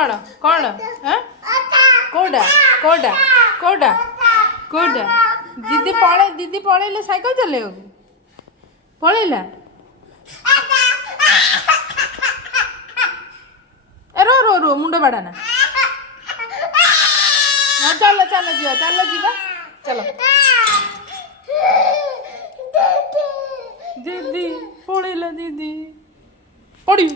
कौन कौन कोडा कोडा कोडा कोडा दीदी पळेले साइकिल चले पळेला रो रो रो मुंड बाड़ाना हाँ चलो चलो जीवा चलो दीदी पळेला दीदी पड़ी